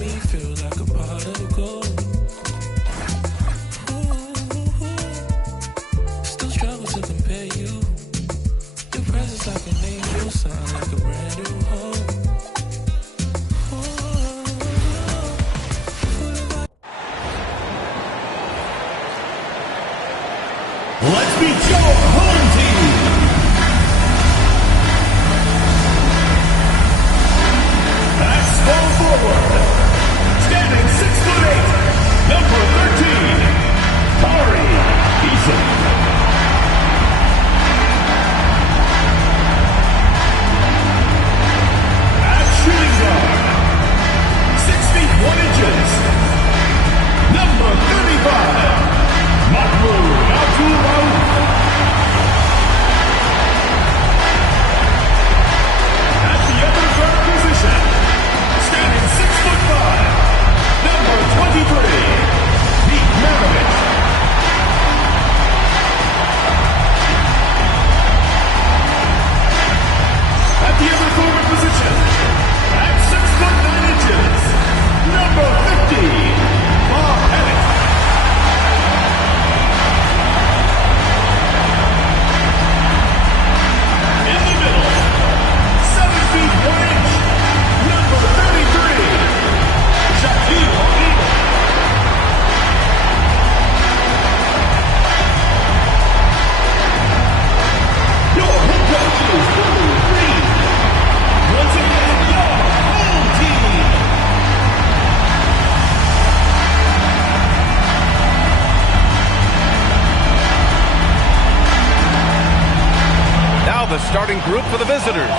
me feel like a pot of gold. Still struggle to compare you. Your presence like an angel, sound like a brand new hope. Let's meet your home team. At small forward, standing 6'8", number 13, Tari Eason. At shooting guard, 6 feet 1 inches, number 35, Mahmoud Abdul-Rauf. At the other guard position, standing 6'5", number 23, Pete Maravich. At the other forward position, at 6'9" inches, number 50, Bob Pettit. In the middle, 7 feet 1 inch, number 33, Shaquille O'Neal. Your head coach is Billy Green. Once again, your home team. Now the starting group for the visitors.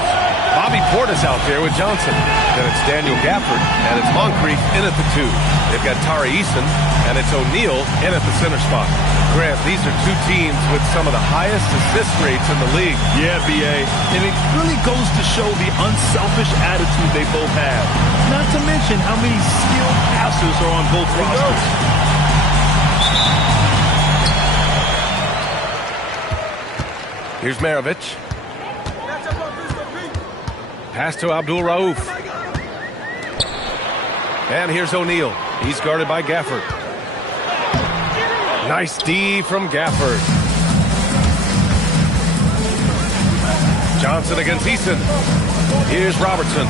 Bobby Portis out there with Johnson. Then it's Daniel Gafford, and it's Moncrief in at the 2. They've got Tari Eason, and it's O'Neal in at the center spot. Grant, these are two teams with some of the highest assist rates in the league. Yeah, B.A., and it really goes to show the unselfish attitude they both have. Not to mention how many skilled passers are on both rosters. Here's Maravich. Pass to Abdul-Rauf. And here's O'Neal. He's guarded by Gafford. Nice D from Gafford. Johnson against Eason. Here's Robertson.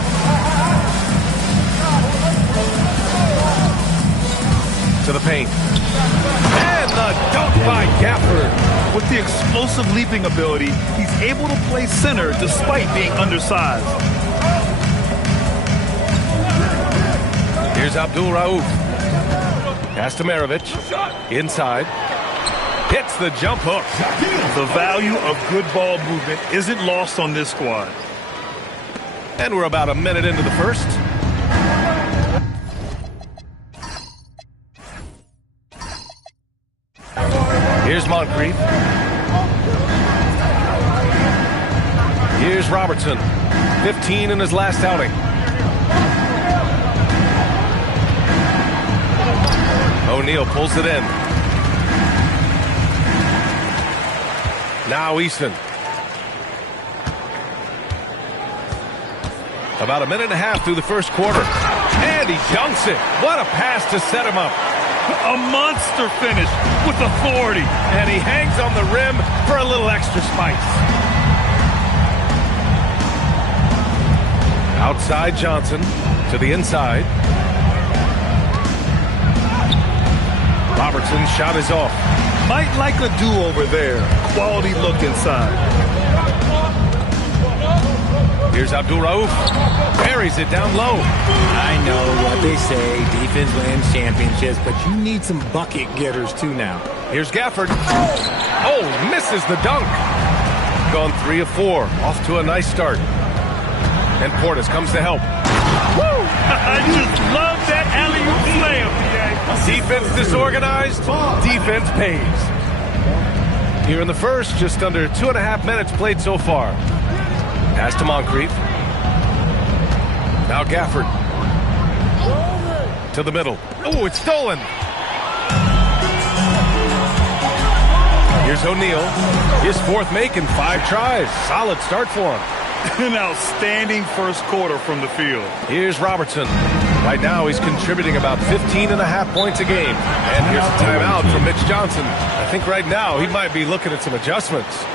To the paint. And the dunk by Gafford. With the explosive leaping ability, he's able to play center despite being undersized. Here's Abdul-Rauf. Pass to Maravich. Inside. Hits the jump hook. The value of good ball movement isn't lost on this squad. And we're about a minute into the first. Here's Moncrief. Here's Robertson. 15 in his last outing. O'Neal pulls it in. Now Easton. About a minute and a half through the first quarter. And he dunks it. What a pass to set him up. A monster finish with authority. And he hangs on the rim for a little extra spice. Outside Johnson to the inside. Robertson's shot is off. Might like a do-over there. Quality look inside. Here's Abdul-Rauf. Buries it down low. I know what they say, defense wins championships, but you need some bucket getters too now. Here's Gafford. Oh, misses the dunk. Gone 3 of 4. Off to a nice start. And Portis comes to help. Woo! I just love that alley-oop slam. Defense disorganized, defense pays. Here in the first, just under 2.5 minutes played so far. Pass to Moncrief. Now Gafford. To the middle. Oh, it's stolen. Here's O'Neal. His 4th make in 5 tries. Solid start for him. An outstanding first quarter from the field. Here's Robertson. Right now, he's contributing about 15.5 points a game. And here's a timeout from Mitch Johnson. I think right now he might be looking at some adjustments.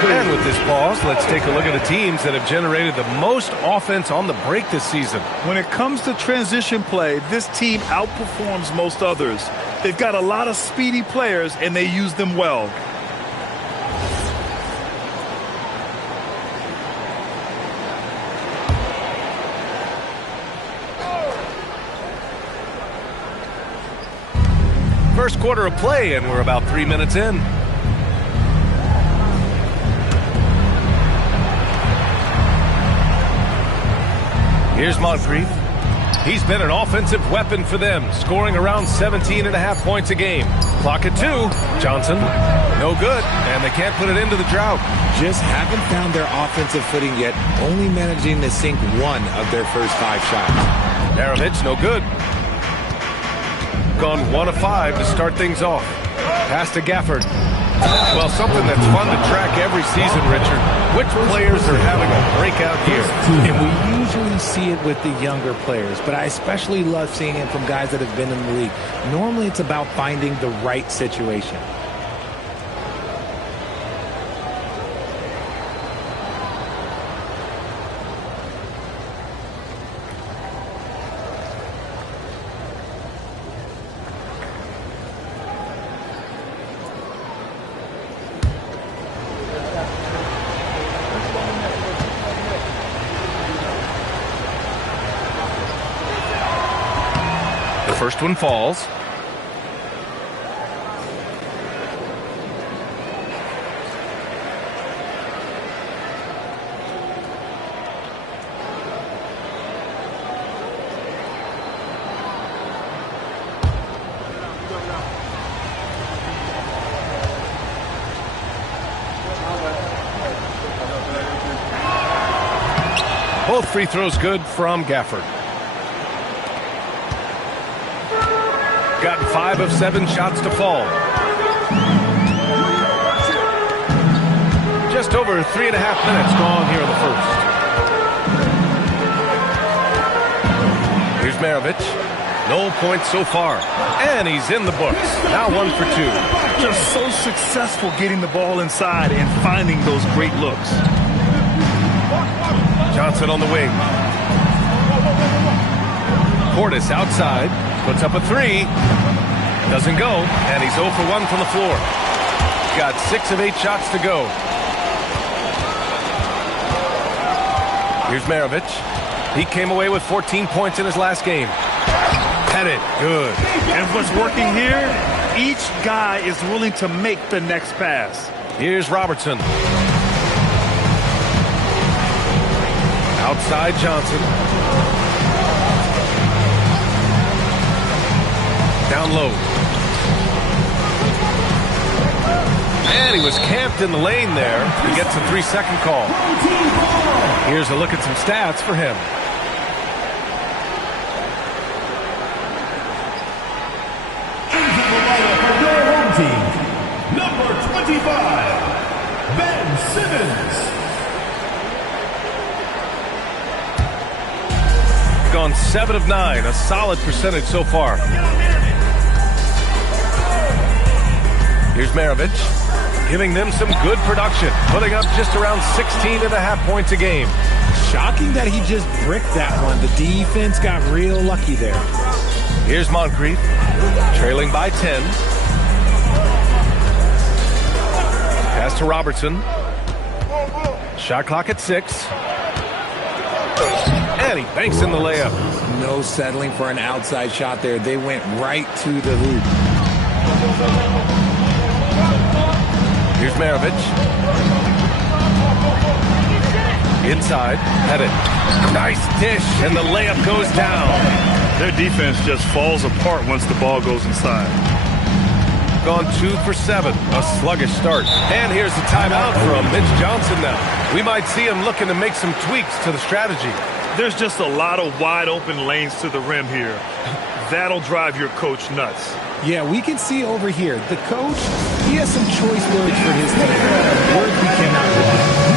And with this pause, let's take a look at the teams that have generated the most offense on the break this season. When it comes to transition play, this team outperforms most others. They've got a lot of speedy players, and they use them well. First quarter of play, and we're about 3 minutes in. Here's Moncrief. He's been an offensive weapon for them, scoring around 17.5 points a game. Clock at 2. Johnson, no good, and they can't put it into the drought. Just haven't found their offensive footing yet, only managing to sink 1 of their first 5 shots. Maravich, no good. Gone 1 of 5 to start things off. Pass to Gafford. Well, something that's fun to track every season, Richard. Which players are having a breakout year? And we usually see it with the younger players, but I especially love seeing it from guys that have been in the league. Normally, it's about finding the right situation. First one falls. Both free throws good from Gafford. Got 5 of 7 shots to fall. Just over 3.5 minutes gone here in the first. Here's Maravich. No points so far. And he's in the books. Now 1 for 2. Just so successful getting the ball inside and finding those great looks. Johnson on the wing. Portis outside. Puts up a 3. Doesn't go. And he's 0 for 1 from the floor. Got 6 of 8 shots to go. Here's Maravich. He came away with 14 points in his last game. Had it. Good. And what's working here? Each guy is willing to make the next pass. Here's Robertson. Outside Johnson. Down low. And he was camped in the lane there. He gets a 3-second call. Here's a look at some stats for him. Number 25, Ben Simmons. gone 7 of 9, a solid percentage so far. Here's Maravich, giving them some good production, putting up just around 16.5 points a game. Shocking that he just bricked that one. The defense got real lucky there. Here's Moncrief, trailing by 10. Pass to Robertson. Shot clock at 6. And he banks in the layup. No settling for an outside shot there. They went right to the hoop. Here's Maravich. Inside, Pettit. Nice dish, and the layup goes down. Their defense just falls apart once the ball goes inside. Gone 2 for 7, a sluggish start. And here's the timeout from Mitch Johnson now. We might see him looking to make some tweaks to the strategy. There's just a lot of wide open lanes to the rim here. That'll drive your coach nuts. Yeah, we can see over here. The coach, he has some choice words for his team. Words we cannot repeat.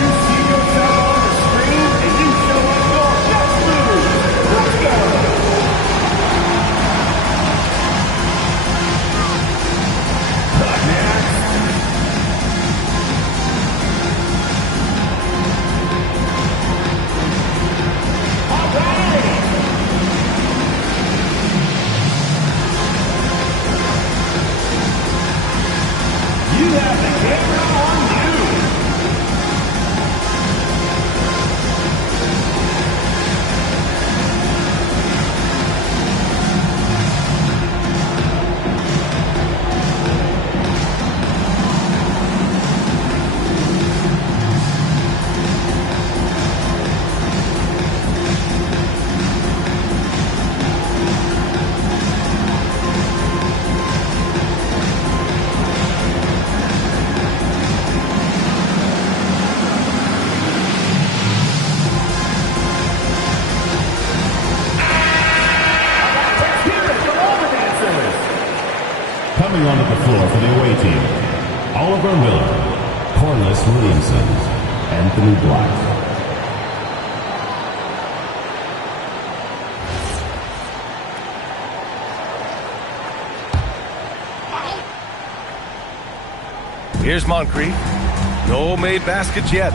Coming onto the floor for the away team, Oliver Miller, Corliss Williamson, Anthony Black. Here's Moncrief. No made baskets yet.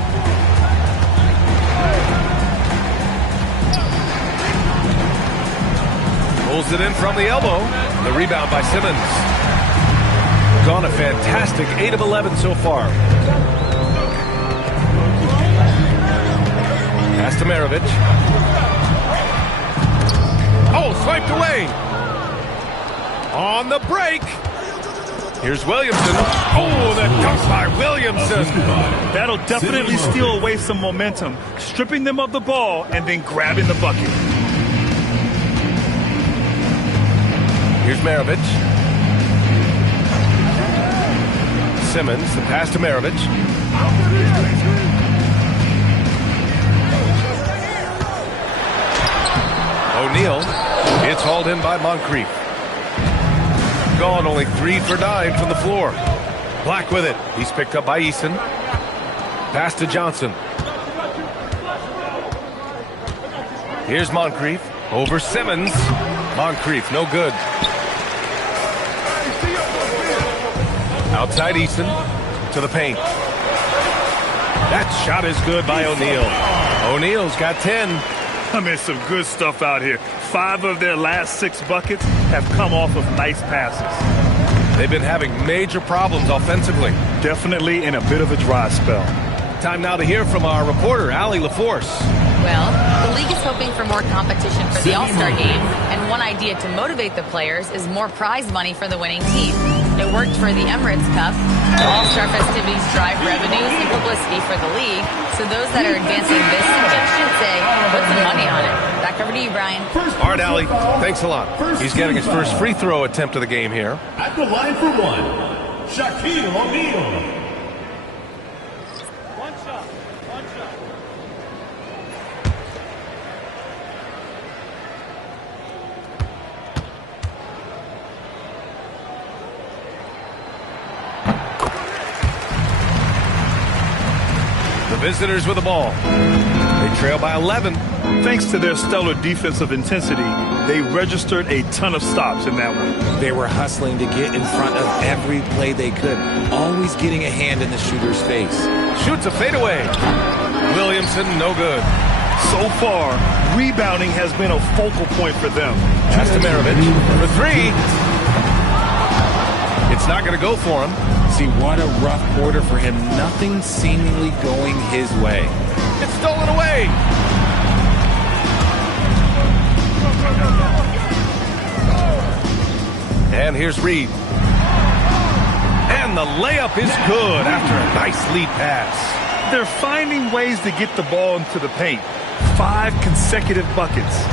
Pulls it in from the elbow. The rebound by Simmons. Gone a fantastic 8 of 11 so far. Pass to Maravich. Oh, swiped away. On the break. Here's Williamson. Oh, that dunk by Williamson. That'll definitely steal away some momentum, stripping them of the ball and then grabbing the bucket. Here's Maravich. Simmons, the pass to Maravich. O'Neal. It's hauled in by Moncrief. Gone only 3 for 9 from the floor. Black with it. He's picked up by Eason. Pass to Johnson. Here's Moncrief. Over Simmons. Moncrief, no good. Outside Eason. To the paint. That shot is good by O'Neal. O'Neal's got 10. I mean, some good stuff out here. 5 of their last 6 buckets have come off of nice passes. They've been having major problems offensively. Definitely in a bit of a dry spell. Time now to hear from our reporter, Allie LaForce. Well, the league is hoping for more competition for the All-Star game, and one idea to motivate the players is more prize money for the winning team. It worked for the Emirates Cup. The All-Star festivities drive revenues and publicity for the league, so those that are advancing this suggestion say, put some money on it. Back over to you, Brian. All right, Allie, thanks a lot. He's getting his first free throw attempt of the game here. At the line for one, Shaquille O'Neal. The visitors with the ball. They trail by 11. Thanks to their stellar defensive intensity, they registered a ton of stops in that one. They were hustling to get in front of every play they could, always getting a hand in the shooter's face. Shoots a fadeaway. Williamson, no good. So far, rebounding has been a focal point for them. Pass to Maravich for three. It's not going to go for him. See, what a rough quarter for him. Nothing seemingly going his way. It's stolen away. And here's Reed. And the layup is good after a nice lead pass. They're finding ways to get the ball into the paint. 5 consecutive buckets.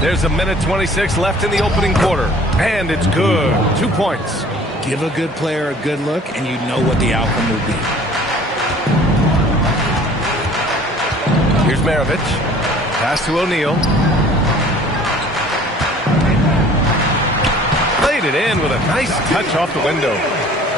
There's a minute 26 left in the opening quarter. And it's good. 2 points. Give a good player a good look, and you know what the outcome will be. Here's Maravich. Pass to O'Neal. Played it in with a nice touch off the window.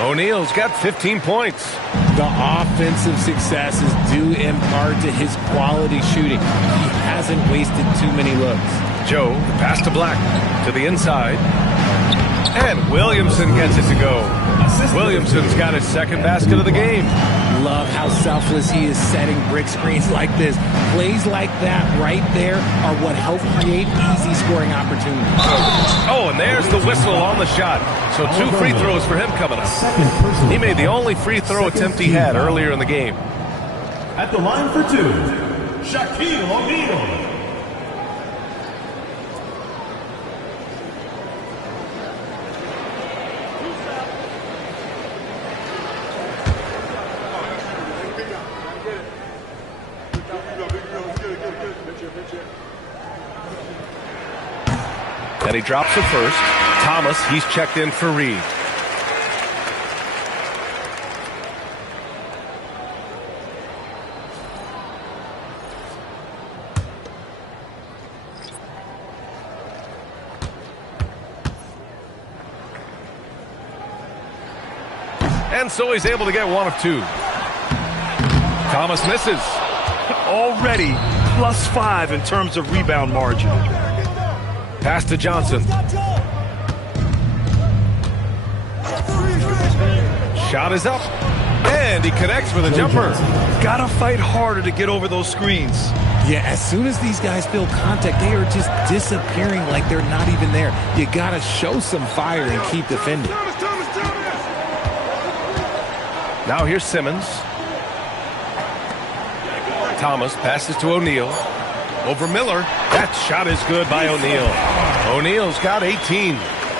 O'Neal's got 15 points. The offensive success is due in part to his quality shooting. He hasn't wasted too many looks. Joe, the pass to Black, to the inside. And Williamson gets it to go. Williamson's got his second basket of the game. Love how selfless he is setting brick screens like this. Plays like that right there are what help create easy scoring opportunities. Oh, and there's the whistle on the shot. So 2 free throws for him coming up. He made the only free throw attempt he had earlier in the game. At the line for 2, Shaquille O'Neal. And he drops it first. Thomas, he's checked in for Reed. And so he's able to get 1 of 2. Thomas misses. Already +5 in terms of rebound margin. Pass to Johnson. Shot is up. And he connects with a jumper. Gotta fight harder to get over those screens. Yeah, as soon as these guys feel contact, they are just disappearing like they're not even there. You gotta show some fire and keep defending. Now here's Simmons. Thomas passes to O'Neal. Over Miller. That shot is good by O'Neal. O'Neal's got 18.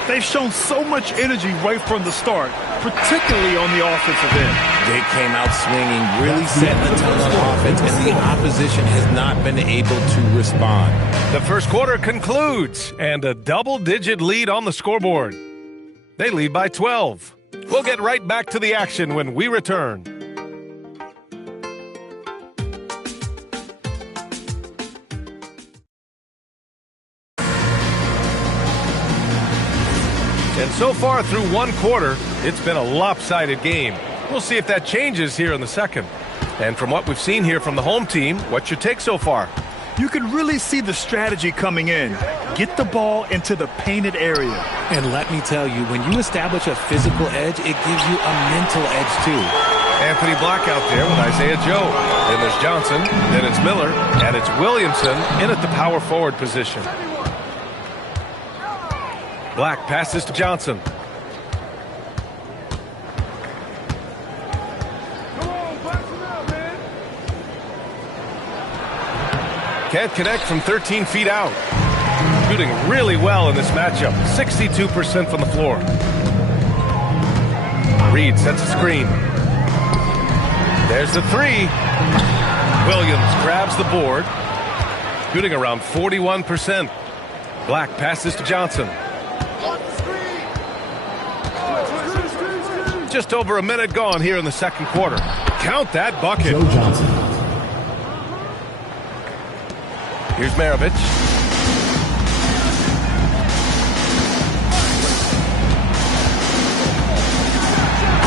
They've shown so much energy right from the start, particularly on the offensive end. They came out swinging, really setting the tone on offense, and the opposition has not been able to respond. The first quarter concludes, and a double-digit lead on the scoreboard. They lead by 12. We'll get right back to the action when we return. And so far through 1 quarter, it's been a lopsided game. We'll see if that changes here in the second. And from what we've seen here from the home team, what's your take so far? You can really see the strategy coming in. Get the ball into the painted area. And let me tell you, when you establish a physical edge, it gives you a mental edge too. Anthony Black out there with Isaiah Joe. Then there's Johnson, then it's Miller, and it's Williamson in at the power forward position. Black passes to Johnson. Can't connect from 13 feet out. Shooting really well in this matchup. 62% from the floor. Reed sets a screen. There's the 3. Williams grabs the board. Shooting around 41%. Black passes to Johnson. Just over a minute gone here in the second quarter. Count that bucket. Joe Johnson. Here's Maravich.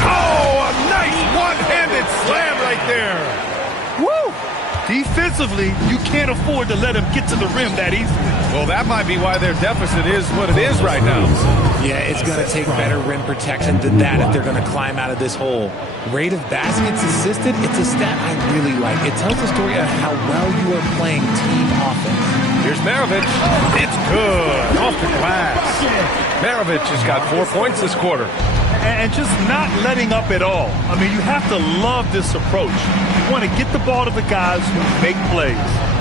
Oh, a nice one-handed slam right there. Defensively, you can't afford to let him get to the rim that easily. Well, that might be why their deficit is what it is right now. Yeah, it's going to take better rim protection than that if they're going to climb out of this hole. Rate of baskets assisted, it's a stat I really like. It tells the story of how well you are playing team offense. Here's Maravich. It's good. Off the glass. Maravich has got 4 points this quarter. And just not letting up at all. I mean, you have to love this approach. You want to get the ball to the guys who make plays.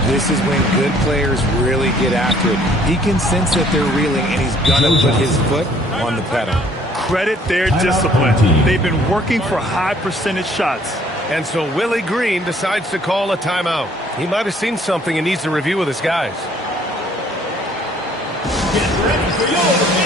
This is when good players really get after it. He can sense that they're reeling, and he's going to put his foot on the pedal. Credit their discipline. They've been working for high percentage shots. And so Willie Green decides to call a timeout. He might have seen something and needs to review with his guys. Get ready for your interview.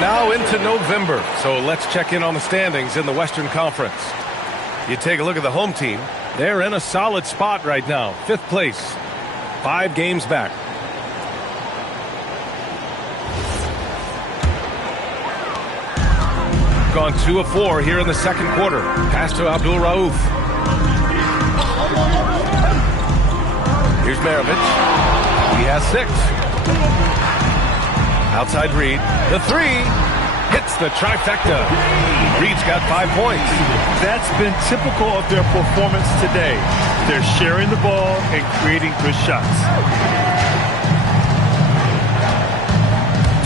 Now into November, so let's check in on the standings in the Western Conference. You take a look at the home team. They're in a solid spot right now, 5th place, 5 games back. Gone 2 of 4 here in the second quarter. Pass to Abdul Rauf. Here's Maravich. He has 6. Outside Reed. The 3 hits the trifecta. Reed's got 5 points. That's been typical of their performance today. They're sharing the ball and creating good shots.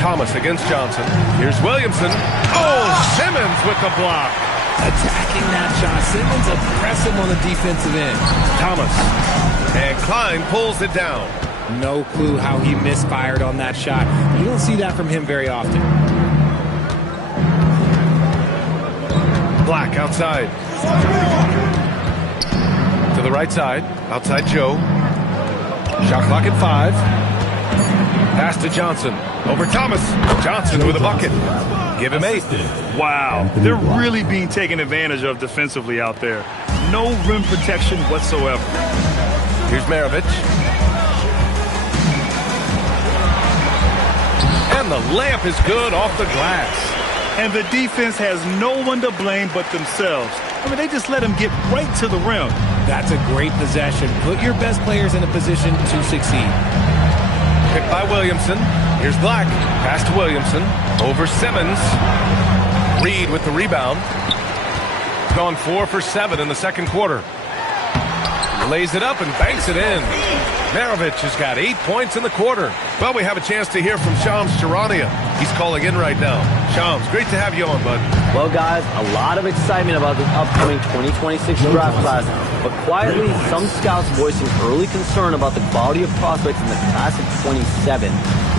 Thomas against Johnson. Here's Williamson. Oh, Simmons with the block. Attacking that shot. Simmons aggressive on the defensive end. Thomas. And Klein pulls it down. No clue how he misfired on that shot. You don't see that from him very often. Black outside. To the right side. Outside Joe. Shot clock at 5. Pass to Johnson. Over Thomas. Johnson with a bucket. Give him 8. Wow. They're really being taken advantage of defensively out there. No rim protection whatsoever. Here's Maravich. And the layup is good off the glass. And the defense has no one to blame but themselves. I mean, they just let him get right to the rim. That's a great possession. Put your best players in a position to succeed. Picked by Williamson. Here's Black. Pass to Williamson. Over Simmons. Reed with the rebound. Gone 4 for 7 in the second quarter. Lays it up and banks it in. Maravich has got 8 points in the quarter. Well, we have a chance to hear from Shams Charania. He's calling in right now. Shams, great to have you on, bud. Well, guys, a lot of excitement about this upcoming 2026 draft class, but quietly, some scouts voicing early concern about the quality of prospects in the class of 27.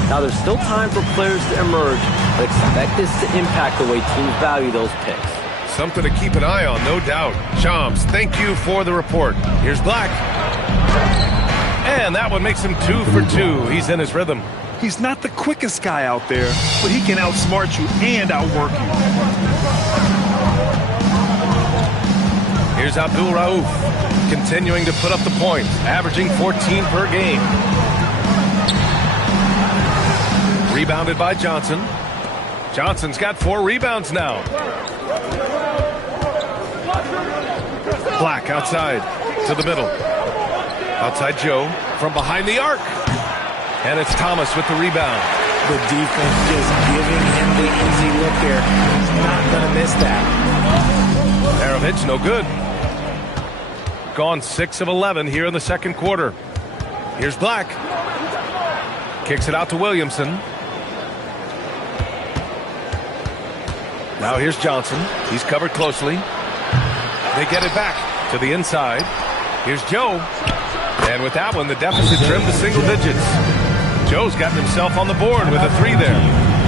Now, there's still time for players to emerge, but expect this to impact the way teams value those picks. Something to keep an eye on, no doubt. Shams, thank you for the report. Here's Black. And that one makes him 2 for 2. He's in his rhythm. He's not the quickest guy out there, but he can outsmart you and outwork you. Here's Abdul Rauf, continuing to put up the points, averaging 14 per game. Rebounded by Johnson. Johnson's got 4 rebounds now. Black outside to the middle. Outside Joe from behind the arc. And it's Thomas with the rebound. The defense just giving him the easy look there. He's not going to miss that. Maravich, no good. Gone 6 of 11 here in the second quarter. Here's Black. Kicks it out to Williamson. Now here's Johnson. He's covered closely. They get it back to the inside. Here's Joe. And with that one, the deficit trimmed to single digits. Joe's gotten himself on the board with a 3 there.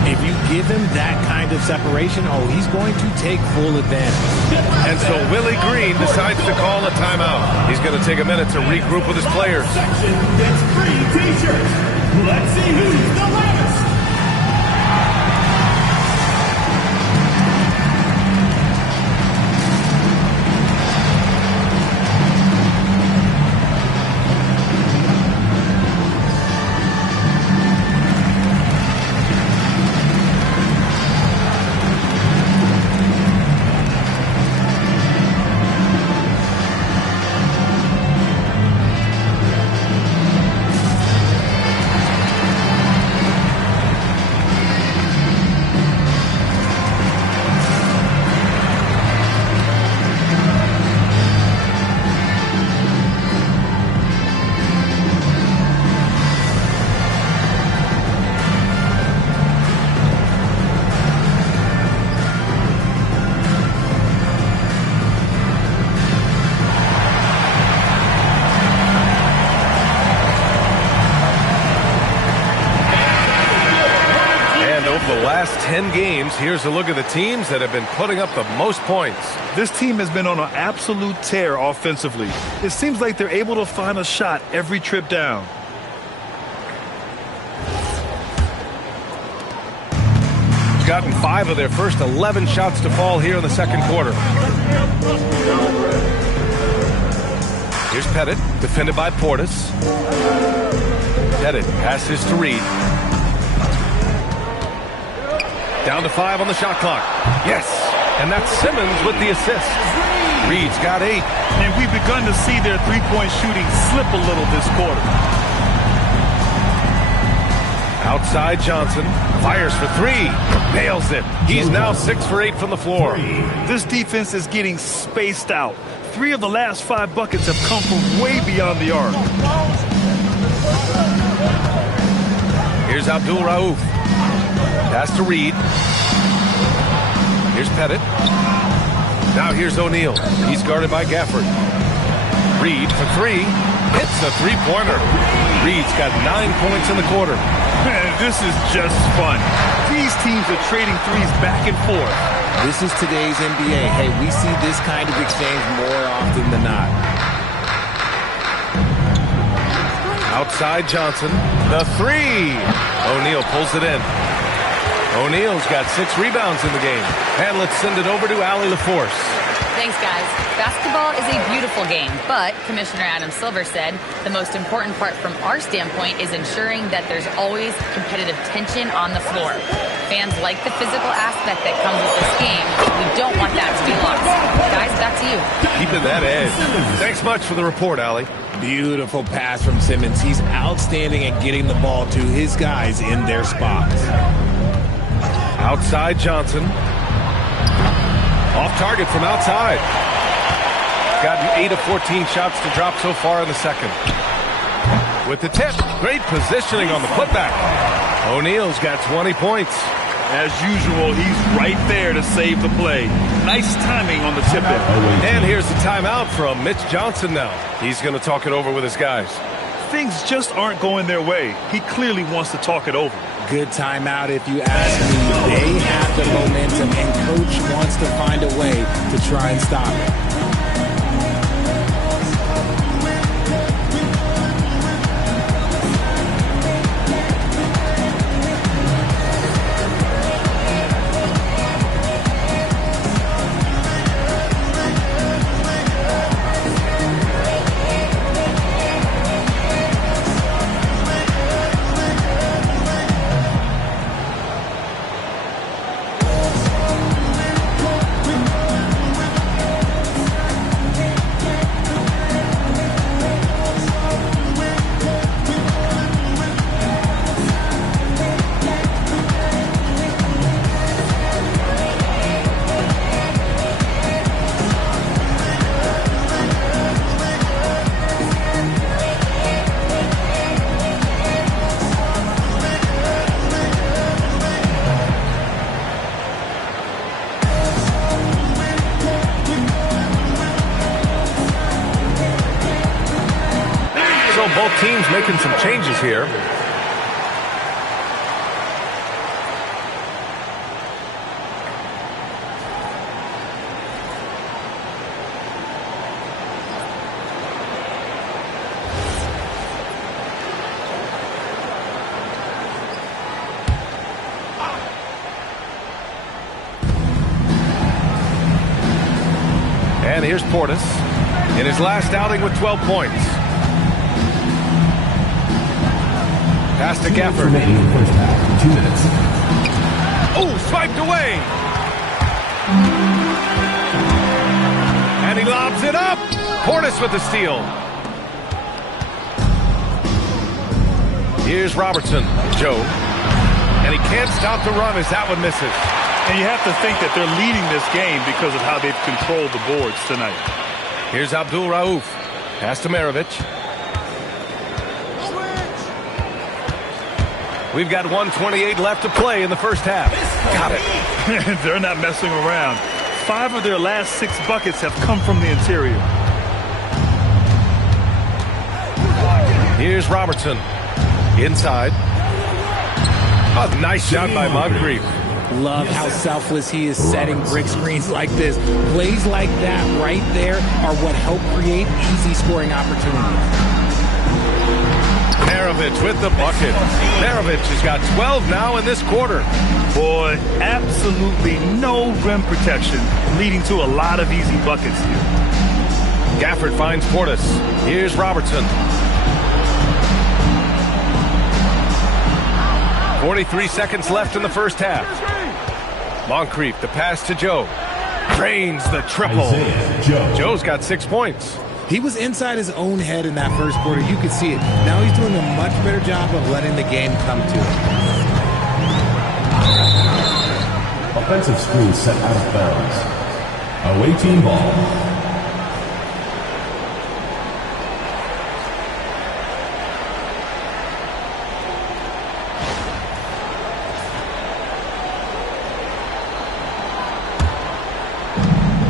If you give him that kind of separation, he's going to take full advantage. And so Willie Green decides to call a timeout. He's going to take a minute to regroup with his players. Section gets free t-shirts. Let's see who's the loudest. The last 10 games, here's a look at the teams that have been putting up the most points. This team has been on an absolute tear offensively. It seems like they're able to find a shot every trip down. Gotten 5 of their first 11 shots to fall here in the second quarter. Here's Pettit, defended by Portis. Pettit passes to Reed. Down to 5 on the shot clock. Yes, and that's Simmons with the assist. Reed's got 8. And we've begun to see their three-point shooting slip a little this quarter. Outside Johnson, fires for 3, nails it. He's now 6 for 8 from the floor. This defense is getting spaced out. 3 of the last 5 buckets have come from way beyond the arc. Here's Abdul Rauf. Pass to Reed. Here's Pettit. Now here's O'Neal. He's guarded by Gafford. Reed for 3. Hits a three-pointer. Reed's got 9 points in the quarter. Man, this is just fun. These teams are trading threes back and forth. This is today's NBA. Hey, we see this kind of exchange more often than not. Outside Johnson. The 3. O'Neal pulls it in. O'Neal's got 6 rebounds in the game. And let's send it over to Allie LaForce. Thanks, guys. Basketball is a beautiful game, but Commissioner Adam Silver said the most important part from our standpoint is ensuring that there's always competitive tension on the floor. Fans like the physical aspect that comes with this game. We don't want that to be lost. Guys, back to you. Keeping that edge. Thanks much for the report, Allie. Beautiful pass from Simmons. He's outstanding at getting the ball to his guys in their spots. Outside Johnson. Off target from outside. Gotten 8 of 14 shots to drop so far in the second. With the tip, great positioning on the putback. O'Neal's got 20 points. As usual, he's right there to save the play. Nice timing on the tip in. And here's the timeout from Mitch Johnson now. He's going to talk it over with his guys. Things just aren't going their way. He clearly wants to talk it over. Good timeout if you ask me. They have the momentum, and Coach wants to find a way to try and stop it. so both teams making some changes here. And here's Portis in his last outing with 12 points. Pass to Gafford. Remaining in the first half, 2 minutes. Oh, swiped away. And he lobs it up. Portis with the steal. Here's Robertson. Joe. And he can't stop the run as that one misses. And you have to think that they're leading this game because of how they've controlled the boards tonight. Here's Abdul Rauf. Pass to Maravich. We've got 1:28 left to play in the first half. Got it. They're not messing around. 5 of their last 6 buckets have come from the interior. Here's Robertson. Inside. A nice shot by Moncrief. Love how selfless he is setting brick screens like this. Plays like that right there are what help create easy scoring opportunities. Maravich with the bucket. Maravich has got 12 now in this quarter. Boy, absolutely no rim protection, leading to a lot of easy buckets here. Gafford finds Portis. Here's Robertson. 43 seconds left in the first half. Moncrief, the pass to Joe. Drains the triple. Joe's got 6 points. He was inside his own head in that first quarter. You could see it. Now he's doing a much better job of letting the game come to him. Offensive screen set out of bounds. Away team ball.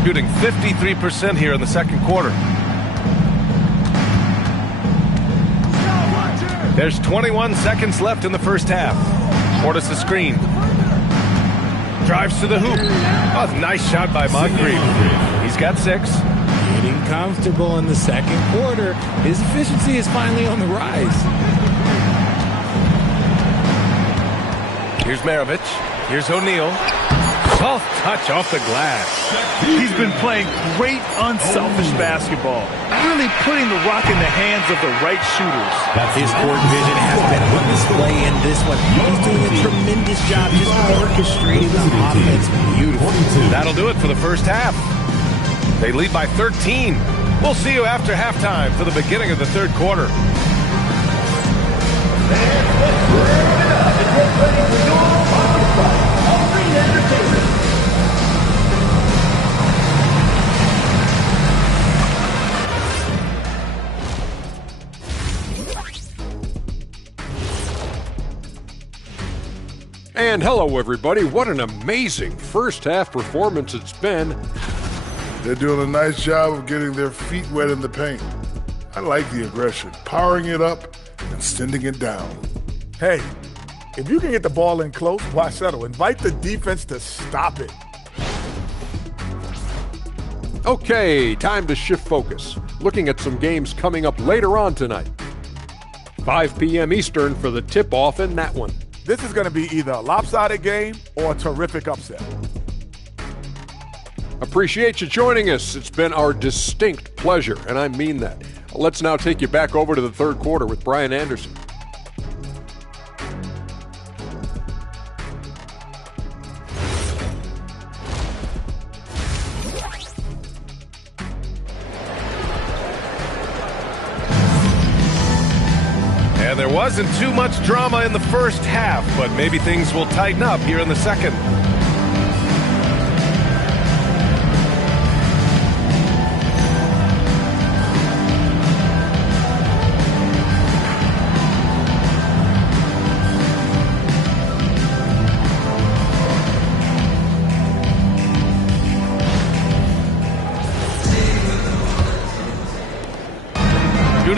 Shooting 53% here in the second quarter. There's 21 seconds left in the first half. Portis the screen. Drives to the hoop. Oh, nice shot by Moncrief. He's got 6. Getting comfortable in the second quarter. His efficiency is finally on the rise. Here's Maravich. Here's O'Neal. Soft touch off the glass. He's been playing great unselfish basketball, really putting the rock in the hands of the right shooters. His court vision has been on display in this one. He's doing a tremendous job just orchestrating the offense beautifully. That'll do it for the first half. They lead by 13. We'll see you after halftime for the beginning of the third quarter. And hello, everybody. What an amazing first half performance it's been. They're doing a nice job of getting their feet wet in the paint. I like the aggression, powering it up and sending it down. Hey, if you can get the ball in close, why settle? Invite the defense to stop it. Okay, time to shift focus. Looking at some games coming up later on tonight. 5 p.m. Eastern for the tip-off in that one. This is going to be either a lopsided game or a terrific upset. Appreciate you joining us. It's been our distinct pleasure, and I mean that. Let's now take you back over to the third quarter with Brian Anderson. And there wasn't too much drama in the first half, but maybe things will tighten up here in the second.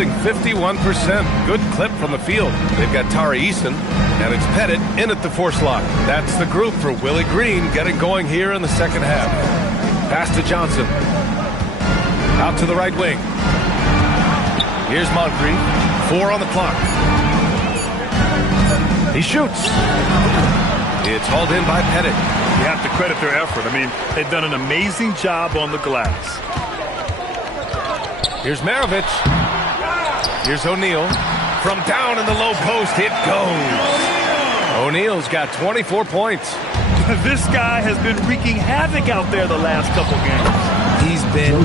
shooting 51%. Good clip from the field. They've got Tari Eason, and it's Pettit in at the force lock. That's the group for Willie Green getting going here in the second half. Pass to Johnson. Out to the right wing. Here's Moncrief. 4 on the clock. He shoots. It's hauled in by Pettit. You have to credit their effort. I mean, they've done an amazing job on the glass. Here's Maravich. Here's O'Neal. From down in the low post, it goes. O'Neal's got 24 points. This guy has been wreaking havoc out there the last couple games. He's been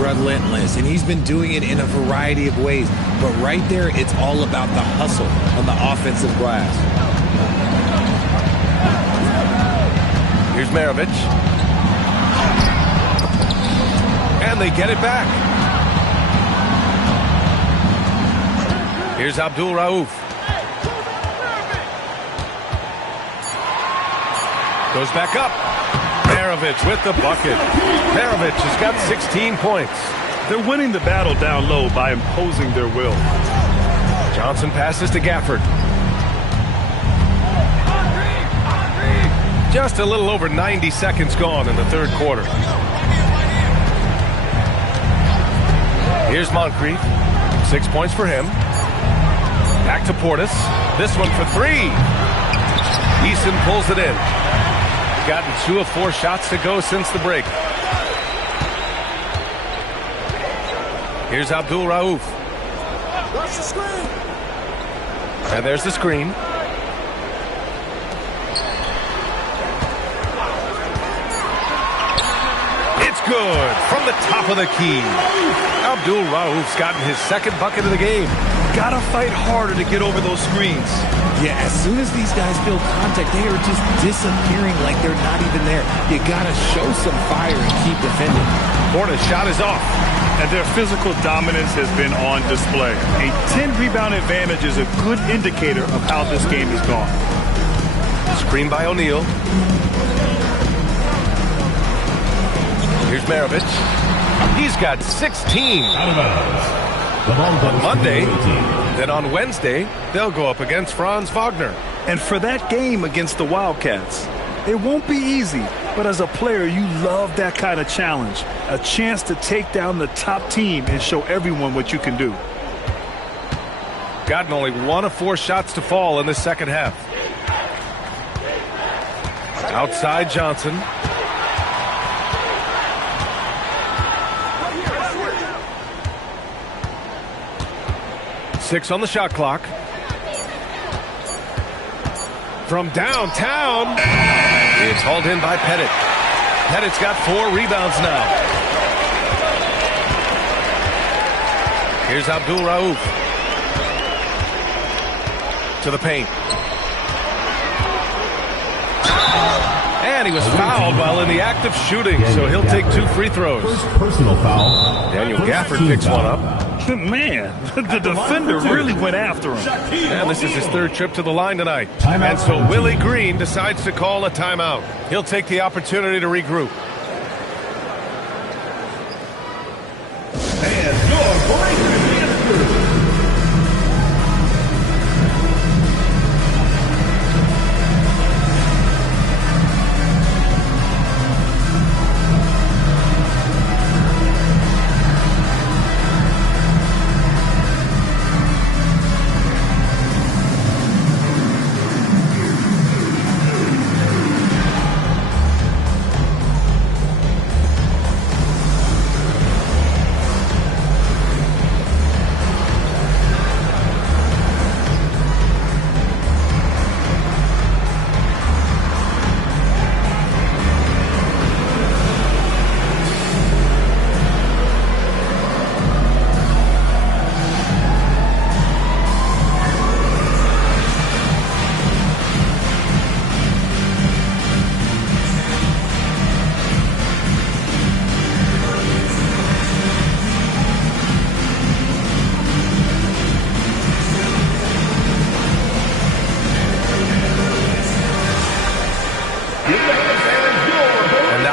relentless, and he's been doing it in a variety of ways. But right there, it's all about the hustle on the offensive glass. Here's Maravich. And they get it back. Here's Abdul Rauf. Goes back up. Maravich with the bucket. Maravich has got 16 points. They're winning the battle down low by imposing their will. Johnson passes to Gafford. Just a little over 90 seconds gone in the third quarter. Here's Moncrief. 6 points for him. Back to Portis. This one for 3. Eason pulls it in. Gotten 2 of 4 shots to go since the break. Here's Abdul Rauf. And there's the screen. It's good from the top of the key. Abdul Rauf's gotten his second bucket of the game. Gotta fight harder to get over those screens. Yeah, as soon as these guys feel contact, they are just disappearing like they're not even there. You gotta show some fire and keep defending. Portis' shot is off. And their physical dominance has been on display. A 10-rebound advantage is a good indicator of how this game has gone. Screen by O'Neal. Here's Maravich. He's got 16. On Monday, then on Wednesday, they'll go up against Franz Wagner. And for that game against the Wildcats, it won't be easy, but as a player, you love that kind of challenge. A chance to take down the top team and show everyone what you can do. Gotten only 1 of 4 shots to fall in the second half. Outside Johnson. Six on the shot clock. From downtown, it's hauled in by Pettit. Pettit's got 4 rebounds now. Here's Abdul Rauf. To the paint. And he was fouled while in the act of shooting, so he'll take 2 free throws. Personal foul. Daniel Gafford picks one up. Man, the defender really went after him. And this is his 3rd trip to the line tonight. And so Willie Green decides to call a timeout. He'll take the opportunity to regroup. And your break answer.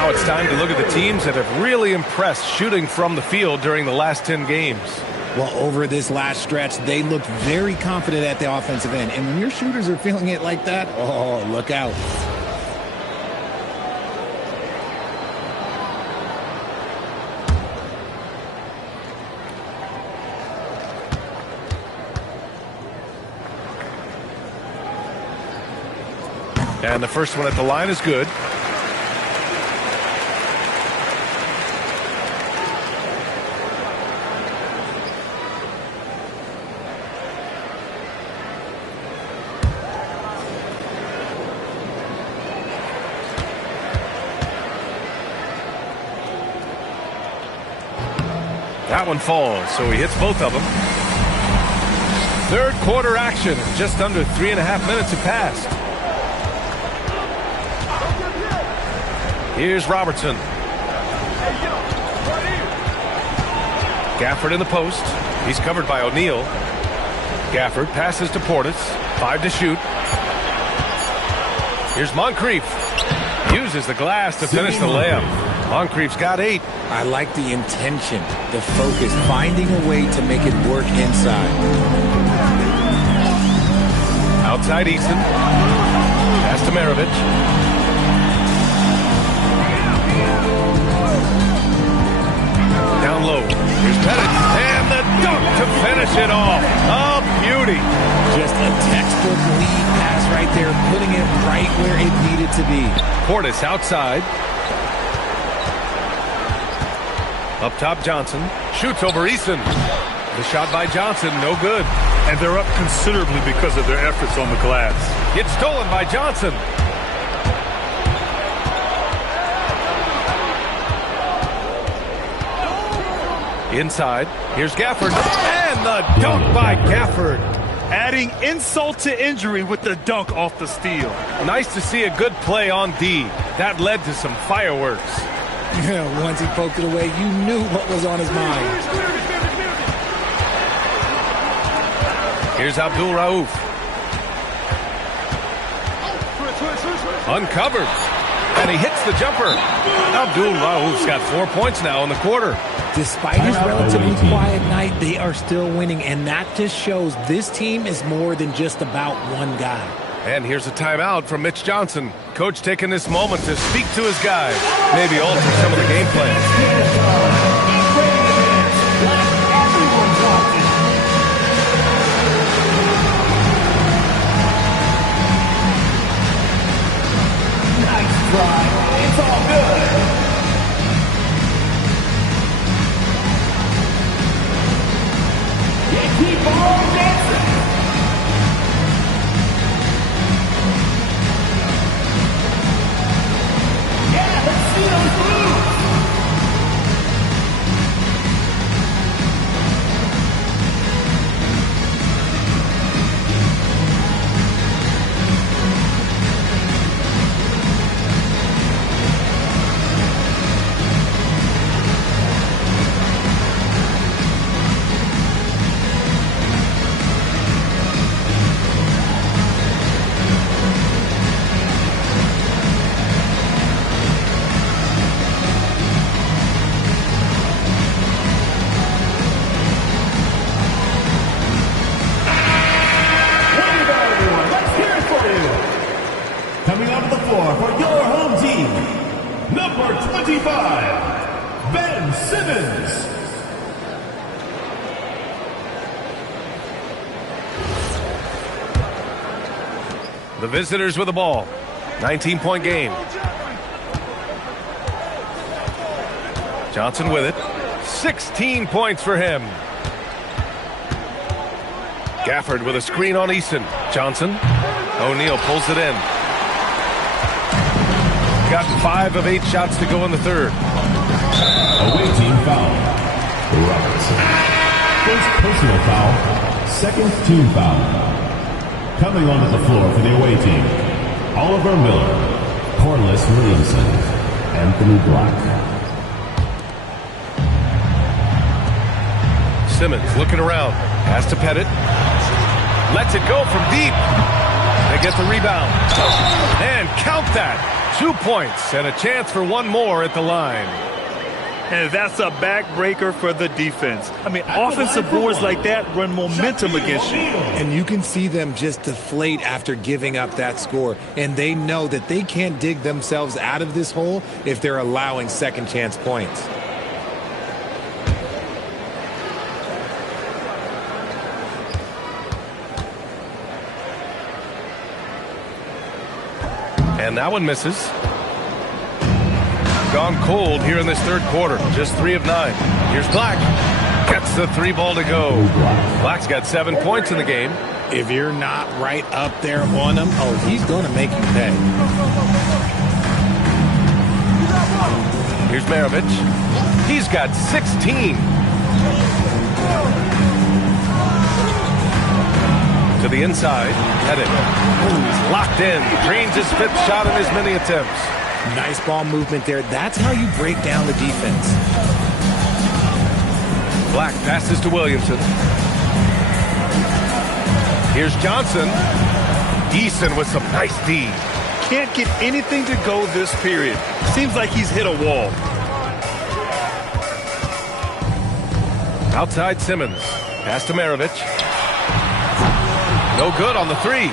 Now it's time to look at the teams that have really impressed shooting from the field during the last 10 games. Well, over this last stretch, they looked very confident at the offensive end. And when your shooters are feeling it like that, oh, look out. And the first one at the line is good. That one falls, so he hits both of them. Third quarter action. Just under 3.5 minutes have passed. Here's Robertson. Gafford in the post. He's covered by O'Neal. Gafford passes to Portis. 5 to shoot. Here's Moncrief. Uses the glass to finish the layup. Moncrief's got 8. I like the intention, the focus, finding a way to make it work inside. Outside Easton. Pass to Maravich. Down low. Here's Pettit. And the dunk to finish it off. Oh, beauty. Just a textbook lead pass right there, putting it right where it needed to be. Portis outside. Up top, Johnson. Shoots over Easton. The shot by Johnson, no good. And they're up considerably because of their efforts on the glass. It's stolen by Johnson. Inside. Here's Gafford. And the dunk by Gafford. Adding insult to injury with the dunk off the steal. Nice to see a good play on D. That led to some fireworks. Yeah, once he poked it away, you knew what was on his mind. Here's Abdul Rauf. Uncovered. And he hits the jumper. Abdul Rauf's got 4 points now in the quarter. Despite his relatively quiet night, they are still winning, and that just shows this team is more than just about one guy. And here's a timeout from Mitch Johnson. Coach taking this moment to speak to his guys. Maybe alter some of the game plan. It's all good. Yeah, keep on dancing. Yeah, let's see those moves. Coming onto the floor for your home team, number 25, Ben Simmons. The visitors with the ball. 19-point game. Johnson with it. 16 points for him. Gafford with a screen on Easton. Johnson. O'Neal pulls it in. Got 5 of 8 shots to go in the third. Away team foul. Robertson. First personal foul. Second team foul. Coming onto the floor for the away team, Oliver Miller, Corliss Williamson, Anthony Black. Simmons looking around. Pass to Pettit. Lets it go from deep. They get the rebound. And count that. 2 points and a chance for one more at the line. And that's a backbreaker for the defense. I mean, offensive boards like that run momentum against you. And you can see them just deflate after giving up that score. And they know that they can't dig themselves out of this hole if they're allowing second chance points. And that one misses. Gone cold here in this third quarter. Just 3 of 9. Here's Black. Gets the 3 ball to go. Black's got 7 points in the game. If you're not right up there on him, oh, he's going to make you pay. Here's Maravich. He's got 16. To the inside. Headed. He's locked in. Drains his 5th shot in as many attempts. Nice ball movement there. That's how you break down the defense. Black passes to Williamson. Here's Johnson. Eason with some nice D. Can't get anything to go this period. Seems like he's hit a wall. Outside Simmons. Pass to Maravich. No good on the 3.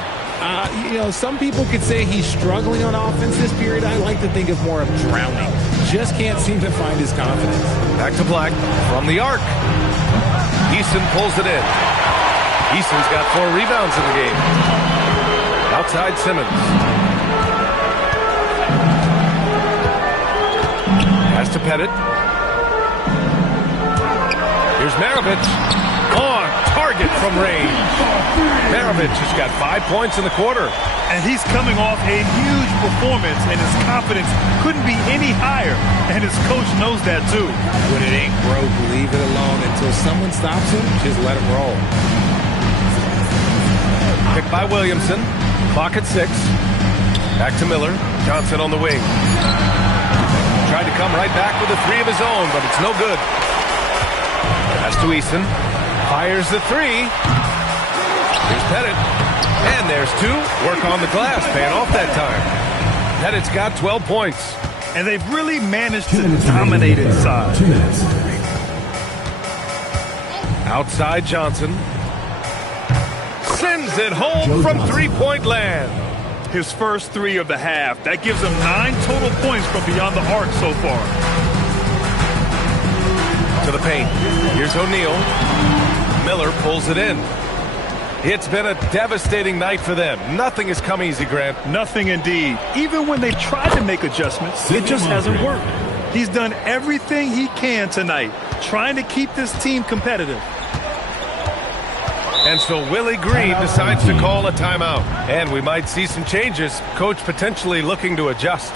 You know, some people could say he's struggling on offense this period. I like to think of more of drowning. Just can't seem to find his confidence. Back to Black from the arc. Eason pulls it in. Eason's got 4 rebounds in the game. Outside Simmons. Pass to Pettit. Here's Maravich. On target from range. Maravich has got 5 points in the quarter. And he's coming off a huge performance, and his confidence couldn't be any higher. And his coach knows that too. When it ain't broke, leave it alone. Until someone stops him, just let him roll. Picked by Williamson. Clock at 6. Back to Miller. Johnson on the wing. Tried to come right back with a 3 of his own, but it's no good. Pass to Eason. Fires the 3. Here's Pettit. And there's 2. Work on the glass. Paying off that time. Pettit's got 12 points. And they've really managed to dominate inside. 2 minutes. Outside Johnson. Sends it home from 3-point land. His first 3 of the half. That gives him 9 total points from beyond the arc so far. To the paint. Here's O'Neal. Miller pulls it in. It's been a devastating night for them. Nothing has come easy, Grant. Nothing indeed. Even when they've tried to make adjustments, it just hasn't worked. He's done everything he can tonight, trying to keep this team competitive. And so Willie Green decides to call a timeout. And we might see some changes. Coach potentially looking to adjust.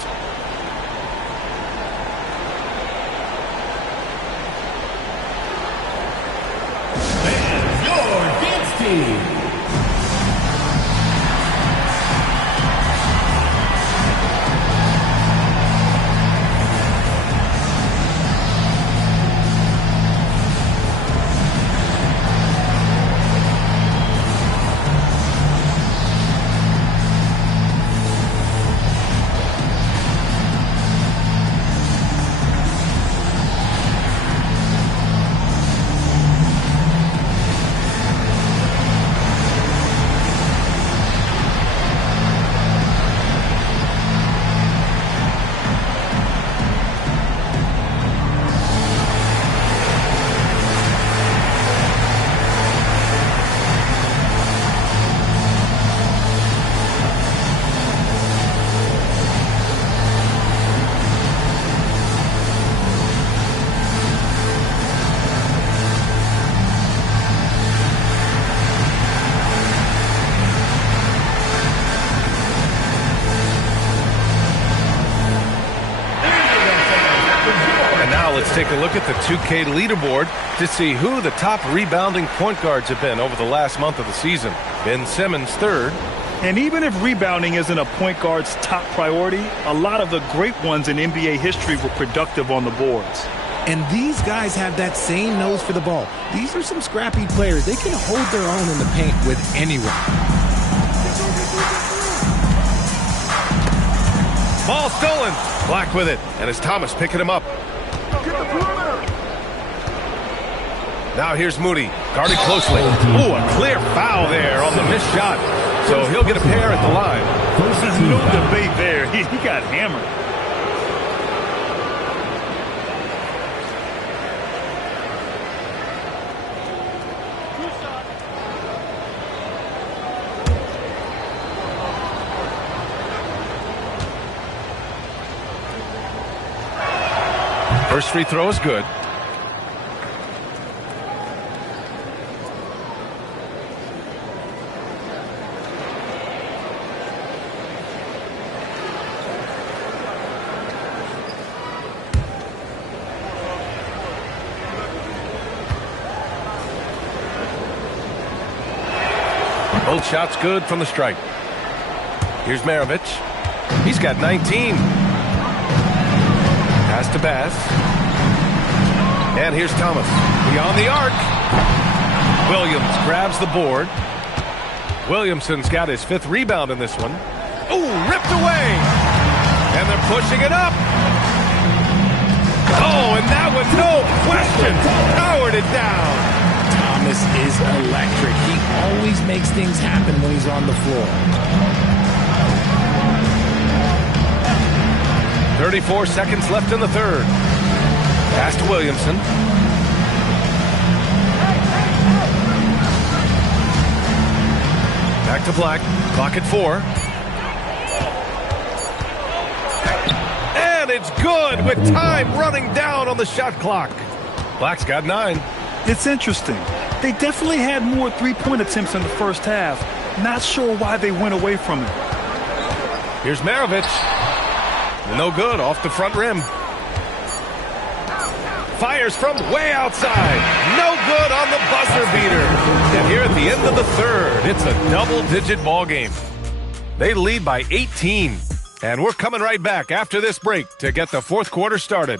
Take a look at the 2K leaderboard to see who the top rebounding point guards have been over the last month of the season. Ben Simmons 3rd. And even if rebounding isn't a point guard's top priority, a lot of the great ones in NBA history were productive on the boards. And these guys have that same nose for the ball. These are some scrappy players. They can hold their own in the paint with anyone. Ball stolen. Black with it. And it's Thomas picking him up. Get the Now here's Moody, guarded closely. Ooh, a clear foul there on the missed shot. So he'll get a pair at the line. There's no debate there. He got hammered. First free throw is good. Both shots good from the stripe. Here's Maravich. He's got 19. Pass to Bass. And here's Thomas. Beyond the arc. Williams grabs the board. Williamson's got his 5th rebound in this one. Ooh, ripped away. And they're pushing it up. Oh, and that one, no question, powered it down. Thomas is electric. He always makes things happen when he's on the floor. 34 seconds left in the third. Pass to Williamson. Back to Black. Clock at 4. And it's good with time running down on the shot clock. Black's got 9. It's interesting. They definitely had more three-point attempts in the first half. Not sure why they went away from it. Here's Maravich. No good, off the front rim. Fires from way outside. No good on the buzzer beater. And here at the end of the third, it's a double-digit ball game. They lead by 18. And we're coming right back after this break to get the fourth quarter started.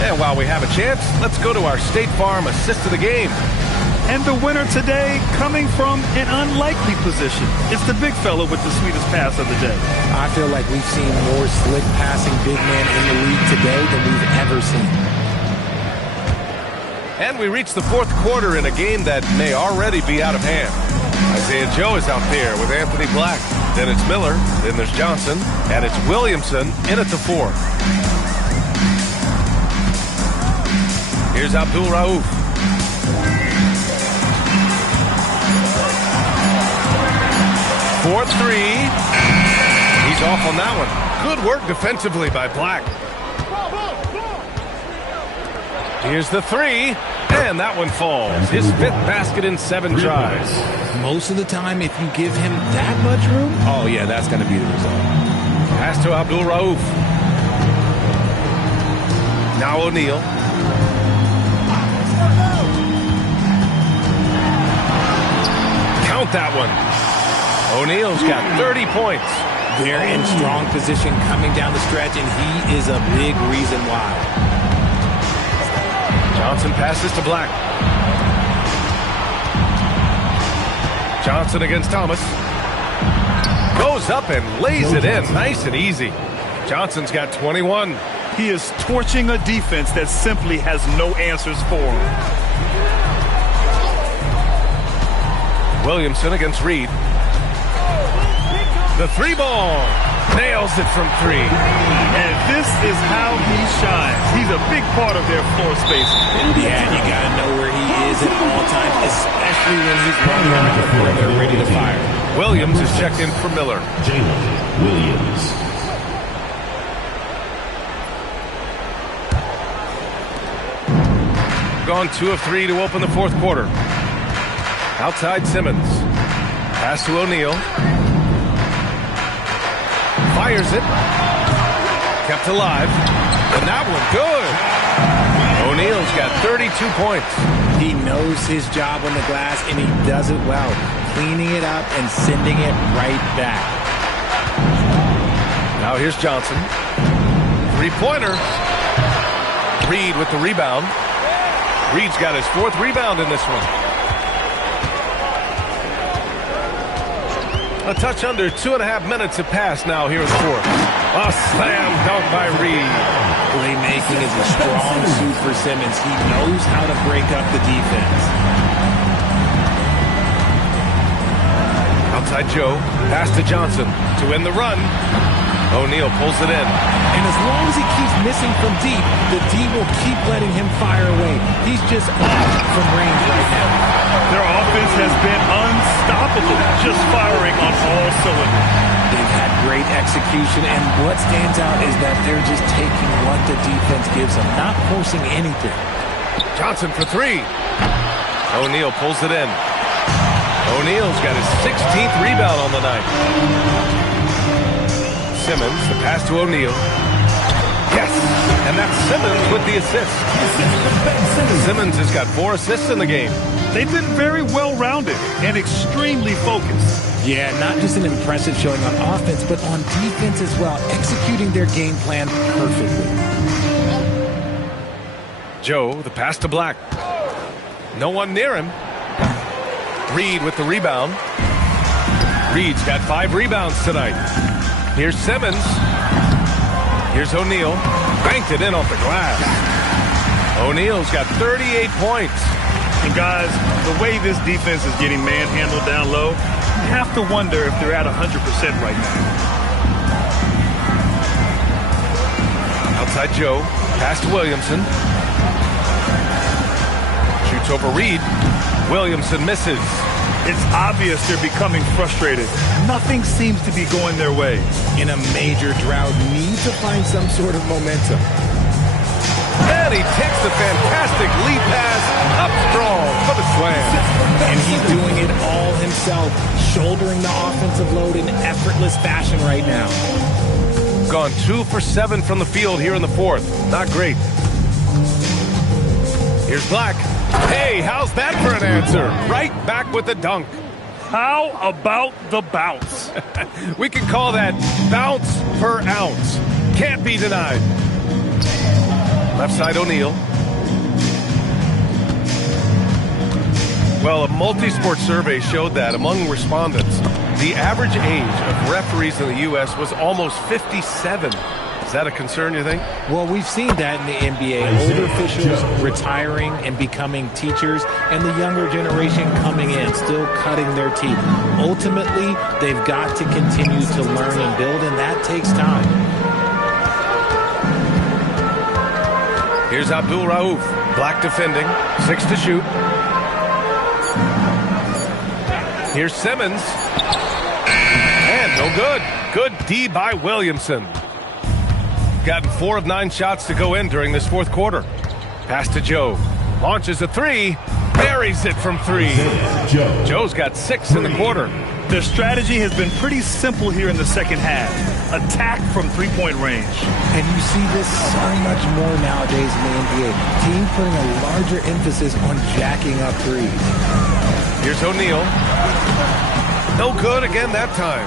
And while we have a chance, let's go to our State Farm assist of the game. And the winner today coming from an unlikely position. It's the big fella with the sweetest pass of the day. I feel like we've seen more slick passing big man in the league today than we've ever seen. And we reach the fourth quarter in a game that may already be out of hand. Isaiah Joe is out there with Anthony Black. Then it's Miller. Then there's Johnson. And it's Williamson in at the 4. Here's Abdul Rauf. For 3. He's off on that one. Good work defensively by Black. Here's the 3. And that one falls. His 5th basket in 7 tries. Most of the time, if you give him that much room, oh yeah, that's going to be the result. Pass to Abdul Rauf. Now O'Neal. Count that one. O'Neal's got 30 points. They're in strong position coming down the stretch, and he is a big reason why. Johnson passes to Black. Johnson against Thomas. Goes up and lays it in nice and easy. Johnson's got 21. He is torching a defense that simply has no answers for him. Williamson against Reed. The 3 ball. Nails it from 3. And this is how he shines. He's a big part of their floor space. Yeah, and you got to know where he is at all times, especially when he's running on the floor. They're ready to fire. Williams is checked in for Miller. Jalen Williams. Gone 2 of 3 to open the fourth quarter. Outside Simmons. Pass to O'Neal. Fires it. Kept alive. And that one good. O'Neal's got 32 points. He knows his job on the glass, and he does it well. Cleaning it up and sending it right back. Now here's Johnson. 3-pointer. Reed with the rebound. Reed's got his 4th rebound in this one. A touch under 2.5 minutes have passed now here in the fourth. A slam dunk by Reed. Playmaking is a strong suit for Simmons. He knows how to break up the defense. Outside Joe, pass to Johnson to win the run. O'Neal pulls it in. And as long as he keeps missing from deep, the D will keep letting him fire away. He's just off from range right now. Their offense has been unstoppable, just firing on all cylinders. They've had great execution, and what stands out is that they're just taking what the defense gives them, not forcing anything. Johnson for three. O'Neal pulls it in. O'Neal's got his 16th rebound on the night. Simmons, the pass to O'Neal. Yes, and that's Simmons with the assist. Simmons has got 4 assists in the game. They've been very well-rounded and extremely focused. Yeah, not just an impressive showing on offense, but on defense as well, executing their game plan perfectly. Joe, the pass to Black. No one near him. Reed with the rebound. Reed's got 5 rebounds tonight. Here's Simmons. Here's O'Neal. Banked it in off the glass. O'Neal's got 38 points. And guys, the way this defense is getting manhandled down low, you have to wonder if they're at 100% right now. Outside Joe. Pass to Williamson. Shoots over Reed. Williamson misses. It's obvious they're becoming frustrated. Nothing seems to be going their way. In a major drought, need to find some sort of momentum. And he takes the fantastic lead pass up strong for the slam. And he's doing it all himself, shouldering the offensive load in effortless fashion right now. Gone 2 for 7 from the field here in the fourth. Not great. Here's Black. Hey, how's that for an answer? Right back with the dunk. How about the bounce? We can call that bounce per ounce. Can't be denied. Left side O'Neal. Well, a multi-sport survey showed that among respondents, the average age of referees in the U.S. was almost 57. Is that a concern, you think? Well, we've seen that in the NBA. Older officials retiring and becoming teachers, and the younger generation coming in, still cutting their teeth. Ultimately, they've got to continue to learn and build, and that takes time. Here's Abdul Rauf. Black defending. 6 to shoot. Here's Simmons. And no good. Good D by Williamson. Gotten 4 of 9 shots to go in during this fourth quarter. Pass to Joe. Launches a 3. Buries it from 3. Joe's got 6 in the quarter. Their strategy has been pretty simple here in the second half. Attack from three-point range. And you see this so much more nowadays in the NBA. Teams putting a larger emphasis on jacking up threes. Here's O'Neal. No good again that time.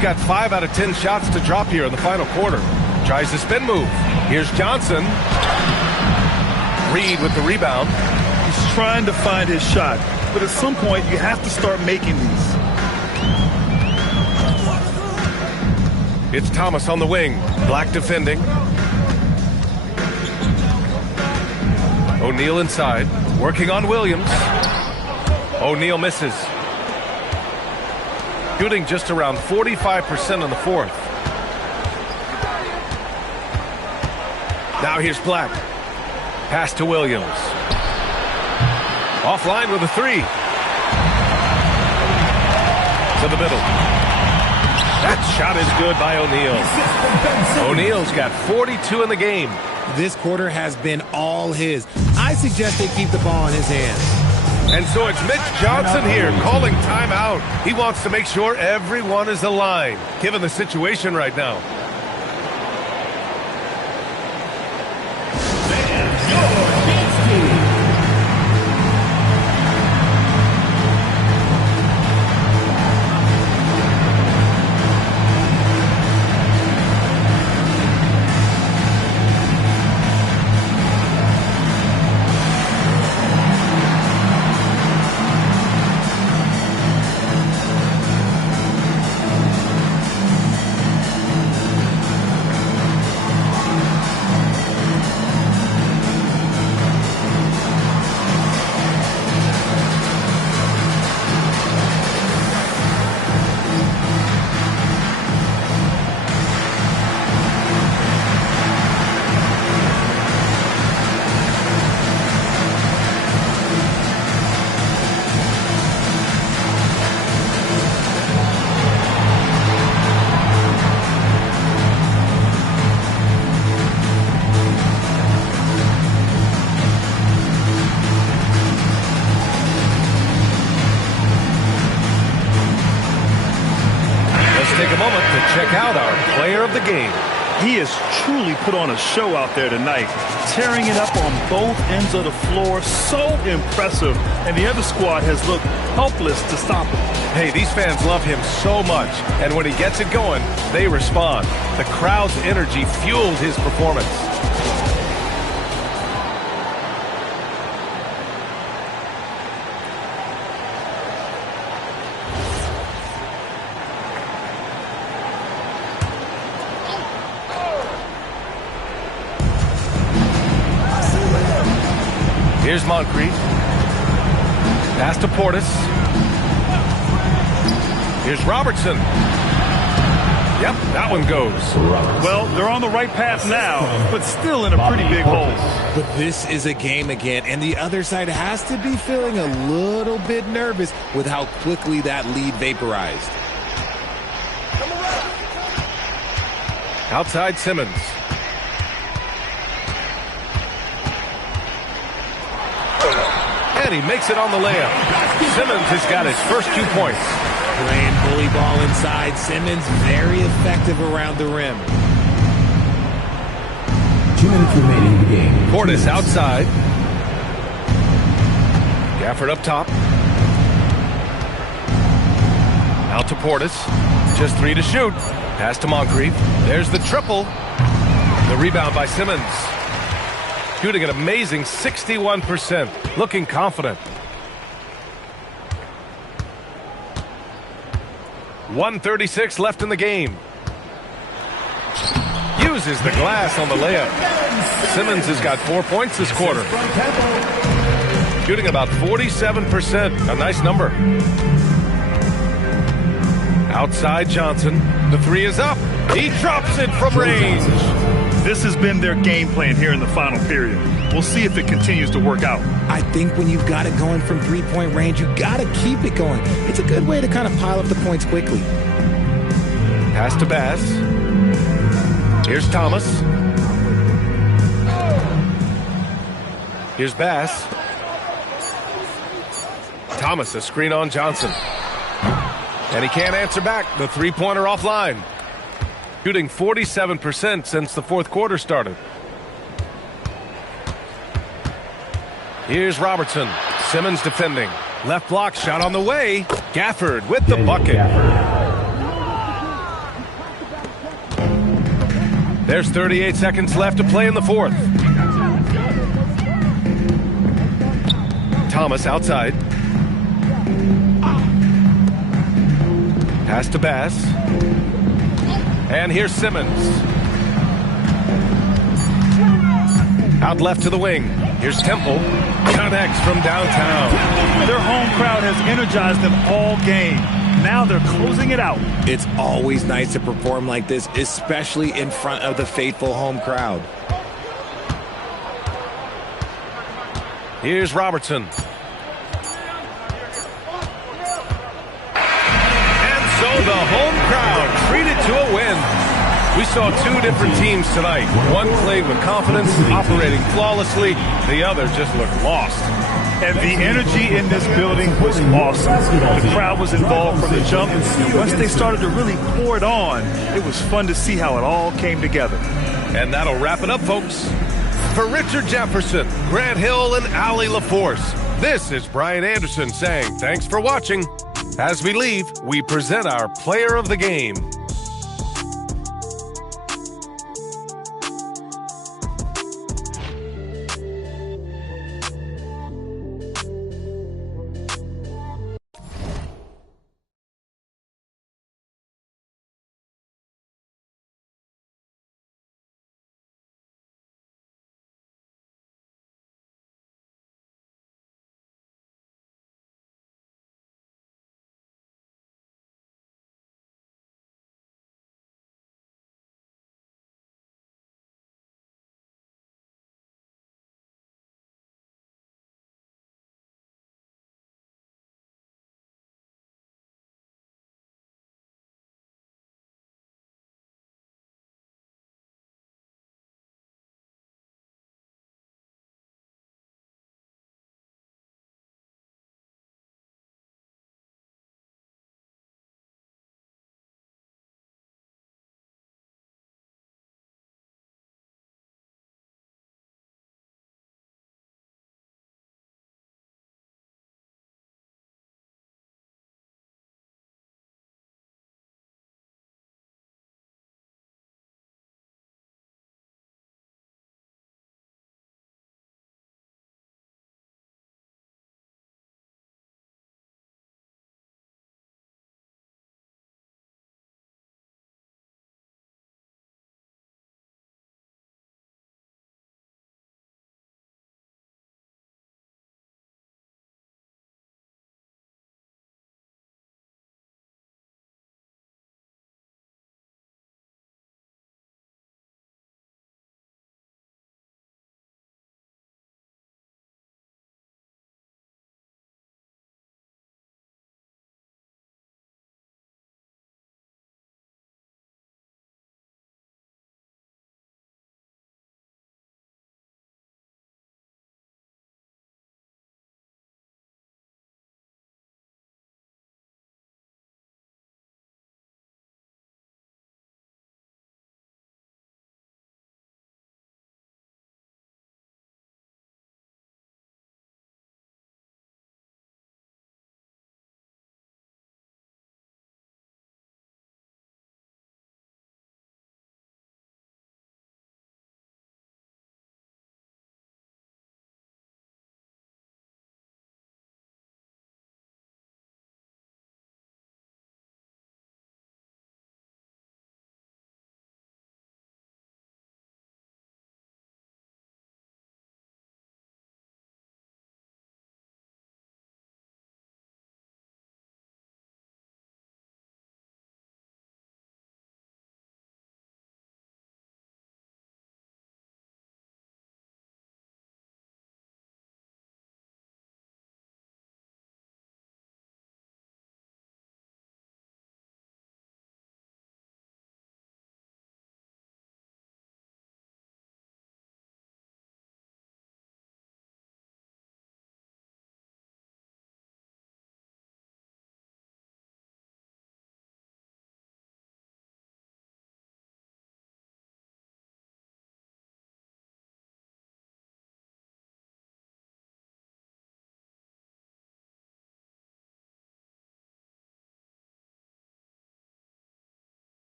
Got 5 out of 10 shots to drop here in the final quarter. Tries the spin move. Here's Johnson. Reed with the rebound. He's trying to find his shot, but at some point you have to start making these. It's Thomas on the wing. Black defending. O'Neal inside. Working on Williams. O'Neal misses. Shooting just around 45% in the fourth. Now here's Black. Pass to Williams. Offline with a 3. To the middle. That shot is good by O'Neal. O'Neal's got 42 in the game. This quarter has been all his. I suggest they keep the ball in his hands. And so it's Mitch Johnson here calling timeout. He wants to make sure everyone is aligned, given the situation right now. He has truly put on a show out there tonight, tearing it up on both ends of the floor. So impressive. And the other squad has looked helpless to stop him. Hey, these fans love him so much. And when he gets it going, they respond. The crowd's energy fueled his performance. Here's Moncrief. Pass to Portis. Here's Robertson. Yep, that one goes. Well, they're on the right path now, but still in a pretty big hole. But this is a game again, and the other side has to be feeling a little bit nervous with how quickly that lead vaporized. Outside Simmons. And he makes it on the layup. Simmons has got his first 2 points. Playing bully ball inside. Simmons very effective around the rim. 2 minutes remaining in the game. Portis outside. Gafford up top. Out to Portis. Just 3 to shoot. Pass to Moncrief. There's the triple. The rebound by Simmons. Shooting an amazing 61%. Looking confident. 1:36 left in the game. Uses the glass on the layup. Simmons has got 4 points this quarter. Shooting about 47%. A nice number. Outside Johnson. The 3 is up. He drops it from range. This has been their game plan here in the final period. We'll see if it continues to work out. I think when you've got it going from three-point range, you got to keep it going. It's a good way to kind of pile up the points quickly. Pass to Bass. Here's Thomas. Here's Bass. Thomas, a screen on Johnson. And he can't answer back. The three-pointer offline. Shooting 47% since the fourth quarter started. Here's Robertson. Simmons defending. Left block shot on the way. Gafford with the bucket. There's 38 seconds left to play in the fourth. Thomas outside. Pass to Bass. And here's Simmons. Out left to the wing. Here's Temple. Connects from downtown. Their home crowd has energized them all game. Now they're closing it out. It's always nice to perform like this, especially in front of the faithful home crowd. Here's Robertson. And so the home crowd treated to a win. We saw two different teams tonight. One played with confidence, operating flawlessly. The other just looked lost. And the energy in this building was awesome. The crowd was involved from the jump. And once they started to really pour it on, it was fun to see how it all came together. And that'll wrap it up, folks. For Richard Jefferson, Grant Hill, and Allie LaForce, this is Brian Anderson saying thanks for watching. As we leave, we present our player of the game.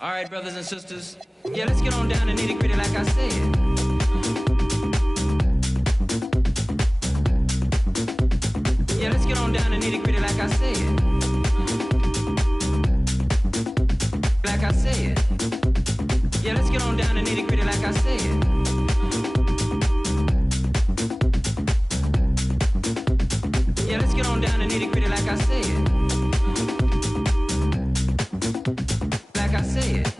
All right, brothers and sisters. Yeah, let's get on down to nitty-gritty like I said. Yeah, let's get on down to nitty-gritty like I said. Like I said. Yeah, let's get on down to nitty-gritty like I said. Yeah, let's get on down to nitty-gritty like I said. Like I said.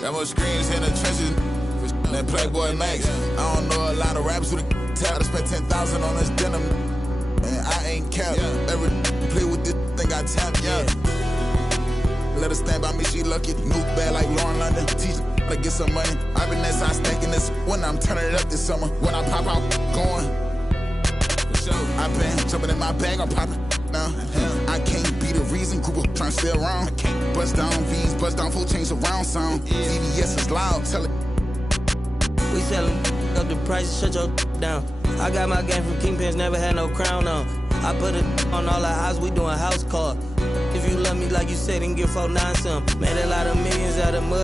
Got more screens in the trenches than Playboy Max. I don't know a lot of rappers with a tap. I spent 10,000 on this denim, and I ain't capped. Every play with this thing I tap, Let her stand by me, she lucky. New bad like Lauren London. Teach her to get some money. I been that side stacking this when I'm turning it up this summer. When I pop out, going. For sure. I been jumping in my bag, I'm popping now. I can't be the reason Cooper trying to stay around. I can't bust down V's, bust down full change around sound. CVS is loud, tell it. We sellin' up the prices, shut your down. I got my game from Kingpins, never had no crown on. I put it on all our house, we doing house call. If you love me like you said, then give 4-9 some. Made a lot of millions out of mud.